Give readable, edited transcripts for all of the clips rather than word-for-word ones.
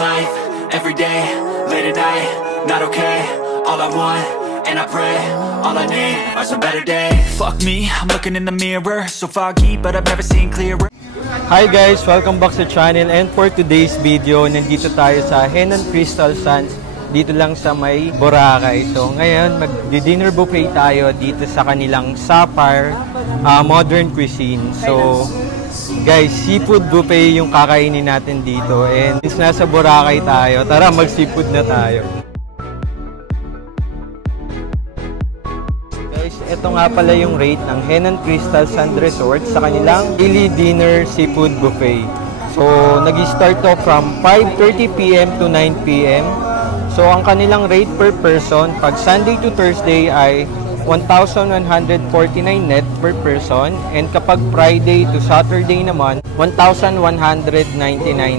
life, every day, late at night, not okay. All I want, and I pray, all I need are some better days. Fuck me, I'm looking in the mirror, so foggy, but I've never seen clearer. Hi guys, welcome back sa channel, and for today's video, nandito tayo sa Henan Crystal Sands, dito lang sa may Boracay. So ngayon, mag-dinner buffet tayo dito sa kanilang Sapphire Modern Cuisine. So guys, seafood buffet yung kakainin natin dito, and since nasa Boracay tayo, tara mag-seafood na tayo. Guys, ito nga pala yung rate ng Henan Crystal Sand Resort sa kanilang daily dinner seafood buffet. So nag-start to from 5:30 PM to 9 PM. So ang kanilang rate per person pag Sunday to Thursday ay 1,149 net per person, and kapag Friday to Saturday naman 1,199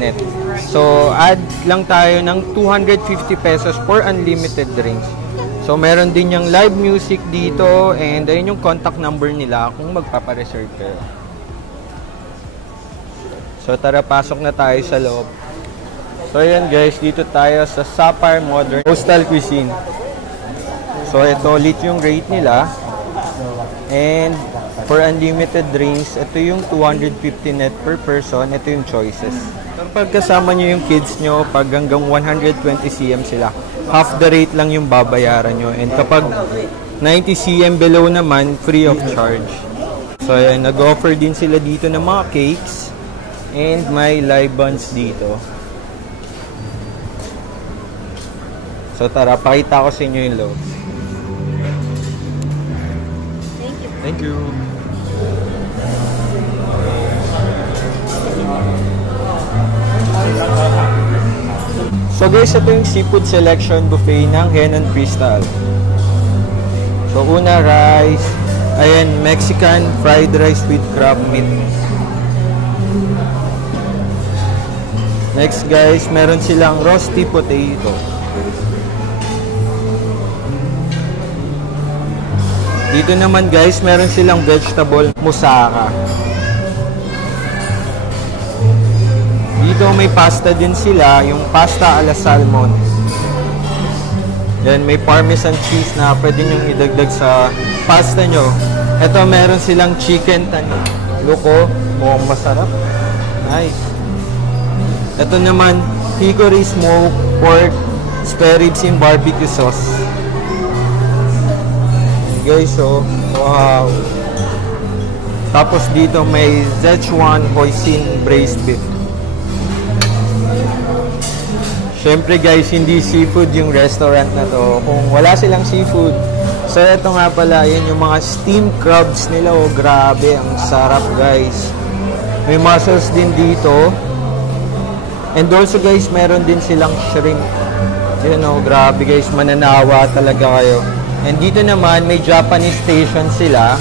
net. So add lang tayo ng 250 pesos for unlimited drinks. So meron din yung live music dito, and ayun yung contact number nila kung magpapa-reserve kayo. So tara, pasok na tayo sa loob. So ayan guys, dito tayo sa Sapphire Modern Coastal Cuisine. So ito ulit yung rate nila, and for unlimited drinks, ito yung 250 net per person, ito yung choices. Kapag kasama nyo yung kids nyo, pag hanggang 120 cm sila, half the rate lang yung babayaran nyo, and kapag 90 cm below naman, free of charge. So ayan, nag-offer din sila dito ng mga cakes, and may live bands dito. So tara, pakita ko sa inyo yung loob. Thank you. So guys, ito yung seafood selection buffet ng Henan Crystal. So una, rice. Ayan, Mexican fried rice with crab meat. Next guys, meron silang roasty potato. Dito naman guys, meron silang vegetable moussaka. Dito may pasta din sila, yung pasta ala salmon. Yan, may parmesan cheese na pwede nyo idagdag sa pasta nyo. Ito, meron silang chicken loko, mukhang masarap. Nice. Ito naman, hickory smoked pork spare ribs in barbecue sauce. Guys, so wow. Tapos dito may Szechuan hoisin braised beef. Syempre guys, hindi seafood yung restaurant na to kung wala silang seafood. So ito nga pala, yan yung mga steamed crabs nila. Oh, grabe, ang sarap guys. May mussels din dito. And also guys, meron din silang shrimp. Yan oh, grabe guys, mananawa talaga kayo. And dito naman, may Japanese station sila.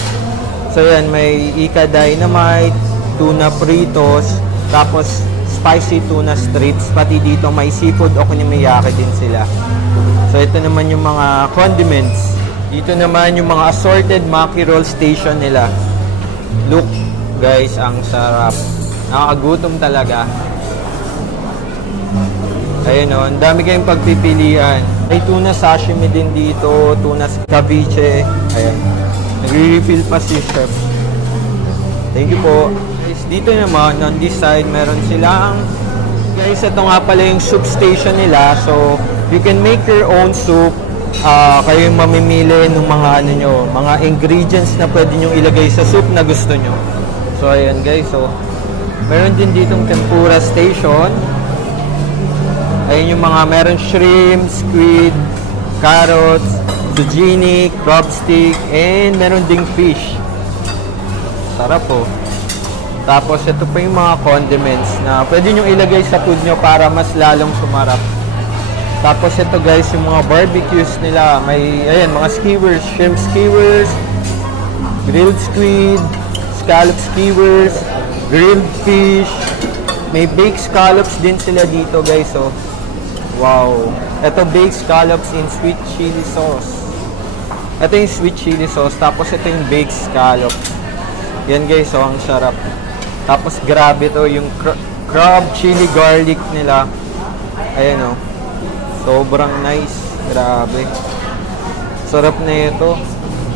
So yan, may Ika Dynamite, tuna fritos, tapos spicy tuna strips. Pati dito may seafood okonomiyaki din sila. So ito naman yung mga condiments. Dito naman yung mga assorted maki roll station nila. Look guys, ang sarap. Nakakagutom talaga. Ayun o, ang dami kayong pagpipilian. May tuna sashimi din dito, tuna ceviche. Ayan. Nagre-refill pa si chef. Thank you po. Guys, dito naman, on this side, meron silang... Guys, ito nga pala yung soup station nila. So, you can make your own soup. Kayo yung mamimili ng mga ano nyo, mga ingredients na pwede nyo ilagay sa soup na gusto nyo. So, ayan guys. So, meron din ditong tempura station. Ayun yung mga meron shrimp, squid, carrots, zucchini, crab stick, and meron ding fish. Sarap po. Tapos ito pa yung mga condiments na pwede nyo ilagay sa food nyo para mas lalong sumarap. Tapos ito guys, yung mga barbecues nila. May, ayan, mga skewers, shrimp skewers, grilled squid, scallop skewers, grilled fish. May baked scallops din sila dito guys, oh. Wow. Ito baked scallops in sweet chili sauce. Ito yung sweet chili sauce. Tapos ito yung baked scallops. Yan guys, oh, ang sarap. Tapos grabe to yung crab chili garlic nila. Ayan o. Sobrang nice. Grabe. Sarap na ito.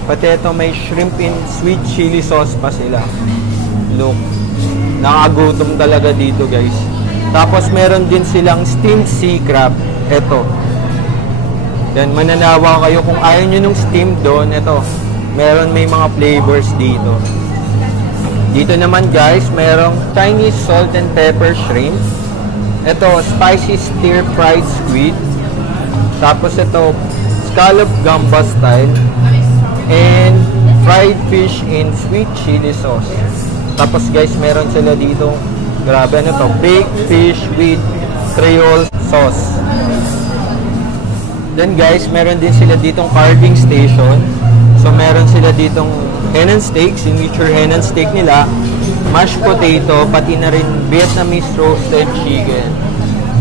Pati ito may shrimp in sweet chili sauce pa sila. Look. Nakagutom talaga dito guys. Tapos meron din silang steamed sea crab. Ito. Yan, mananawa kayo kung ayaw nyo nung steamed doon. Ito. Meron may mga flavors dito. Dito naman guys, merong Chinese salt and pepper shrimp. Ito, spicy stir fried squid. Tapos ito, scallop gamba style. And fried fish in sweet chili sauce. Tapos guys, meron sila dito. Grabe, ano to? Baked fish with Creole sauce. Then guys, meron din sila ditong carving station. So meron sila ditong hen and steak, signature hen and steak nila, mashed potato, pati na rin Vietnamese roasted chicken.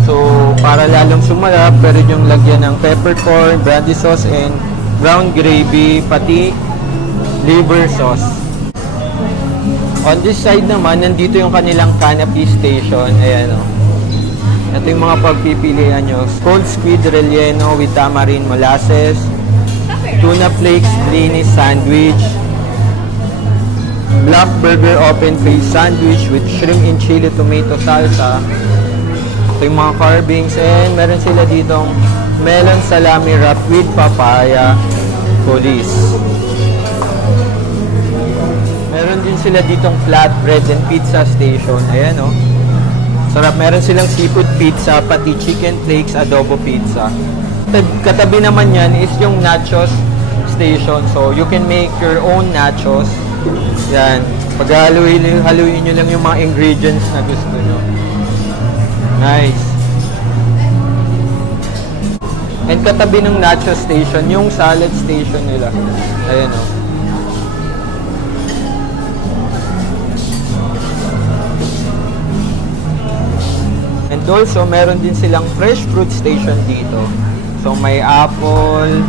So, para lalong sumalap, pwede yung lagyan ng peppercorn, brandy sauce, and brown gravy, pati liver sauce. On this side naman, nandito yung kanilang canopy station. Ayan o. Ito yung mga pagpipilian nyo. Cold squid relleno with tamarind molasses, tuna flakes, blini sandwich, black burger open face sandwich with shrimp and chili tomato salsa. Ito yung mga carvings, and meron sila ditong melon salami wrap with papaya coulis. Meron din sila ditong flatbread and pizza station. Ayan o. Sarap. Meron silang seafood pizza, pati chicken flakes, adobo pizza. Katabi naman yan is yung nachos station. So, you can make your own nachos. Yan. Pag-haluin nyo lang yung mga ingredients na gusto nyo. Nice. And katabi ng nacho station, yung salad station nila. Ayan o. And also, meron din silang fresh fruit station dito. So, may apple,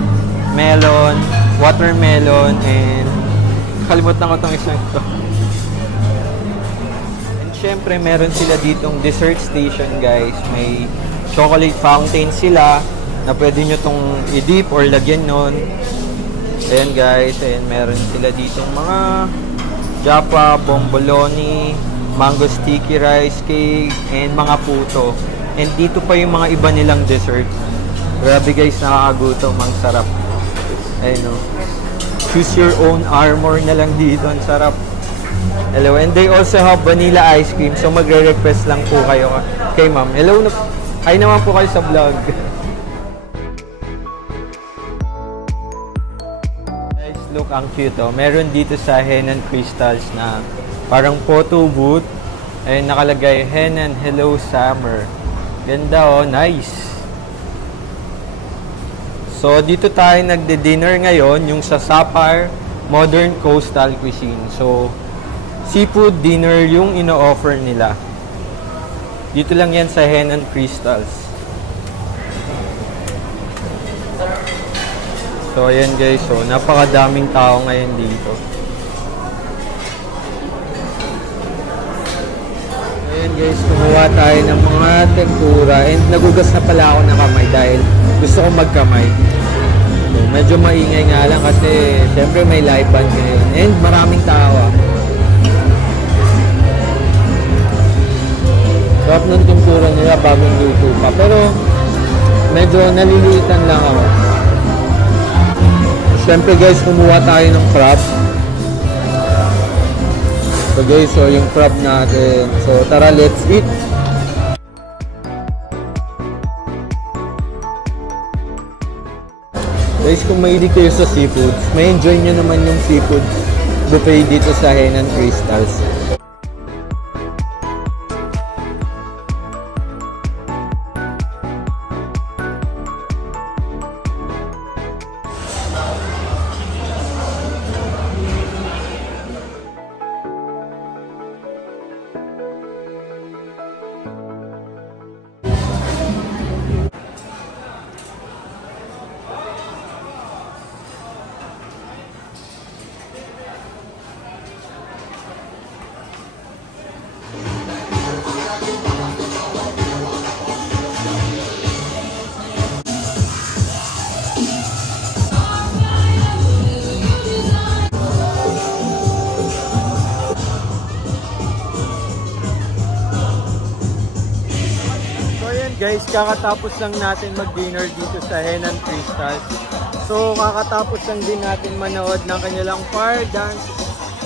melon, watermelon, and kalimutan ko itong isang ito. And syempre, meron sila ditong dessert station, guys. May chocolate fountain sila na pwede nyo itong i-dip or lagyan nun. Ayan, guys. Ayan, meron sila ditong mga japa, bomboloni, mango sticky rice cake, and mga puto. And dito pa yung mga iba nilang dessert. Grabe, guys. Nakakagutom. Ang sarap. Ayan, o. Choose your own armor na lang dito. Ang sarap. Hello. And they also have vanilla ice cream. So, magre-request lang po kayo kay ma'am. Hello. Hi naman po kayo sa vlog. Guys, look, ang cute, oh. Meron dito sa Hen and Crystals na parang photo booth. Ayun, nakalagay, Hen and Hello Summer. Ganda, oh. Nice. So, dito tayo nagde-dinner ngayon, yung sa Sapphire Modern Coastal Cuisine. So, seafood dinner yung ino-offer nila. Dito lang yan sa Hen and Crystals. So, ayan guys. So, napakadaming tao ngayon dito. Ayan guys, kumuha tayo ng mga tempura. And nagugas na pala ako ng kamay dahil gusto ko magkamay. So, medyo maingay nga lang kasi syempre may live band ngayon. And maraming tao. Sarap ng tempura nila bagong luto pa. Pero medyo nalilitan lang ako. Syempre guys, kumuha tayo ng crab. So guys, so yung crab natin. So tara, let's eat. Guys, kung mahilig kayo sa seafoods, may enjoy nyo naman yung seafood buffet dito sa Hen and Crystals. guys, kakatapos lang natin mag-dinner dito sa Henan Crystals. So kakatapos lang din natin manood ng kanilang fire dance.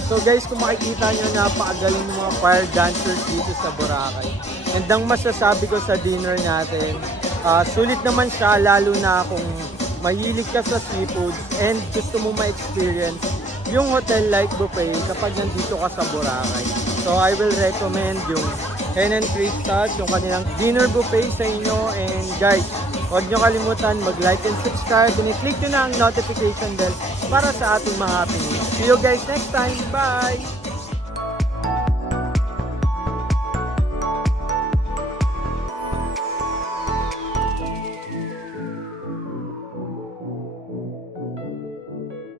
So guys, kung makikita nyo, napakagaling ng mga fire dancers dito sa Boracay. And ang masasabi ko sa dinner natin, sulit naman siya, lalo na kung mahilig ka sa seafoods and gusto mo ma-experience yung hotel-like buffet kapag nandito ka sa Boracay. So I will recommend yung Henan Crystals, yung kanilang dinner buffet sa inyo. And guys, huwag nyo kalimutan mag-like and subscribe, and i-click nyo na ang notification bell para sa ating mga happenings. See you guys next time. Bye!